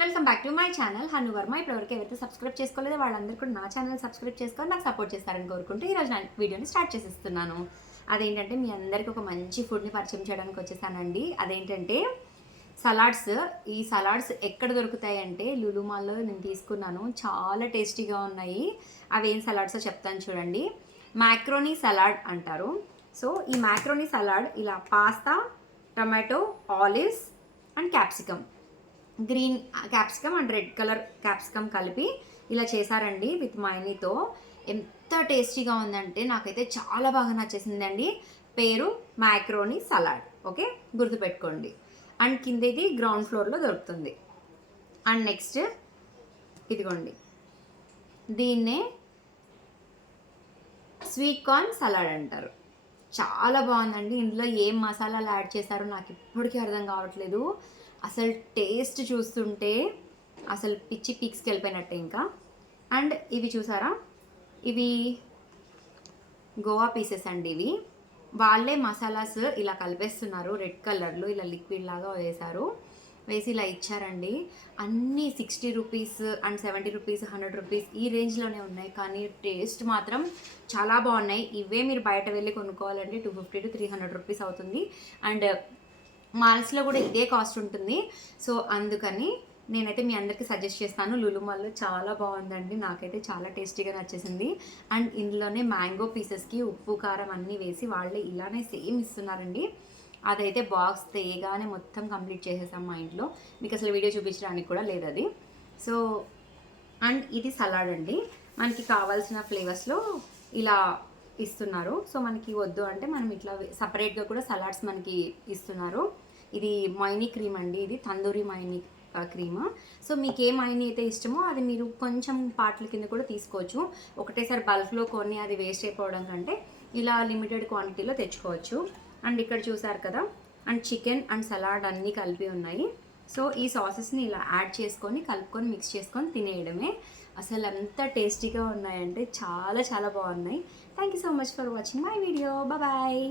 And welcome back to my channel Hanu Varma. ఇప్పటివరకు ఎవరైతే subscribe చేసుకోలేదో వాళ్ళందరూ కూడా నా ఛానల్ సబ్స్క్రైబ్ చేసుకొని నాకు సపోర్ట్ చేస్తారని కోరుకుంటూ ఈరోజు నేను వీడియోని స్టార్ట్ చేసేస్తున్నాను. అదేంటంటే మీ అందరికీ ఒక మంచి ఫుడ్ని పరిచయం చేయడానికి వచ్చేసానండి. అదేంటంటే సలాడ్స్. ఈ సలాడ్స్ ఎక్కడ దొరుకుతాయి అంటే లులు మాల్లో నేను తీసుకున్నాను. చాలా టేస్టీగా ఉన్నాయి. అవి ఏం సలాడ్సో చెప్తాను చూడండి. మ్యాక్రోనీ సలాడ్ అంటారు. సో ఈ మ్యాక్రోనీ సలాడ్ ఇలా pasta, tomato, olives and capsicum, green capsicum and red colour capsicum కలిపి ఇలా చేశారండి విత్ మైనీతో. ఎంత టేస్టీగా ఉందంటే నాకైతే చాలా బాగా నచ్చేసిందండి. పేరు మ్యాక్రోనీ సలాడ్. ఓకే, గుర్తుపెట్టుకోండి. అండ్ కింద ఇది గ్రౌండ్ ఫ్లోర్లో దొరుకుతుంది. అండ్ నెక్స్ట్ ఇదిగోండి, దీన్నే స్వీట్ కార్న్ సలాడ్ అంటారు. చాలా బాగుందండి. ఇందులో ఏం మసాలాలు యాడ్ చేశారో నాకు ఇప్పటికీ అర్థం కావట్లేదు. అసలు టేస్ట్ చూస్తుంటే అసలు పిచ్చి పీక్స్కి వెళ్ళిపోయినట్టే ఇంకా. అండ్ ఇవి చూసారా, ఇవి గోవా పీసెస్ అండి. ఇవి వాళ్ళే మసాలాస్ ఇలా కలిపేస్తున్నారు. రెడ్ కలర్లో ఇలా లిక్విడ్ లాగా వేసి ఇలా ఇచ్చారండి. అన్నీ 60 రూపీస్ అండ్ 70 రూపీస్, 100 రూపీస్ ఈ రేంజ్లోనే ఉన్నాయి. కానీ టేస్ట్ మాత్రం చాలా బాగున్నాయి. ఇవే మీరు బయట వెళ్ళి కొనుక్కోవాలంటే 250 to 300 రూపీస్ అవుతుంది. అండ్ మాల్స్లో కూడా ఇదే కాస్ట్ ఉంటుంది. సో అందుకని నేనైతే మీ అందరికీ సజెస్ట్ చేస్తాను. లులు మాల్లో చాలా బాగుందండి. నాకైతే చాలా టేస్టీగా నచ్చేసింది. అండ్ ఇందులోనే మ్యాంగో పీసెస్కి ఉప్పు కారం అన్నీ వేసి వాళ్ళే ఇలానే సేమ్ ఇస్తున్నారండి. అదైతే బాక్స్ తేగానే మొత్తం కంప్లీట్ చేసేసాం మా ఇంట్లో. మీకు అసలు వీడియో చూపించడానికి కూడా లేదు అది. సో అండ్ ఇది సలాడ్ అండి. మనకి కావాల్సిన ఫ్లేవర్స్లో ఇలా ఇస్తున్నారు. సో మనకి వద్దు అంటే మనం ఇట్లా సపరేట్గా కూడా సలాడ్స్ మనకి ఇస్తున్నారు. ఇది మైనీ క్రీమ్ అండి. ఇది తందూరి మైనీ క్రీమ్. సో మీకు ఏ మైనీ అయితే ఇష్టమో అది మీరు కొంచెం పార్ట్ల కింద కూడా తీసుకోవచ్చు. ఒకటేసారి బల్క్లో కొన్ని అది వేస్ట్ అయిపోవడం కంటే ఇలా లిమిటెడ్ క్వాంటిటీలో తెచ్చుకోవచ్చు. అండ్ ఇక్కడ చూసారు కదా, అండ్ చికెన్ అండ్ సలాడ్ అన్నీ కలిపి ఉన్నాయి. సో ఈ సాసెస్ని ఇలా యాడ్ చేసుకొని కలుపుకొని మిక్స్ చేసుకొని తినేయడమే. అసలు ఎంత టేస్టీగా ఉన్నాయంటే చాలా చాలా బాగున్నాయి. Thank you so much for watching my video. Bye.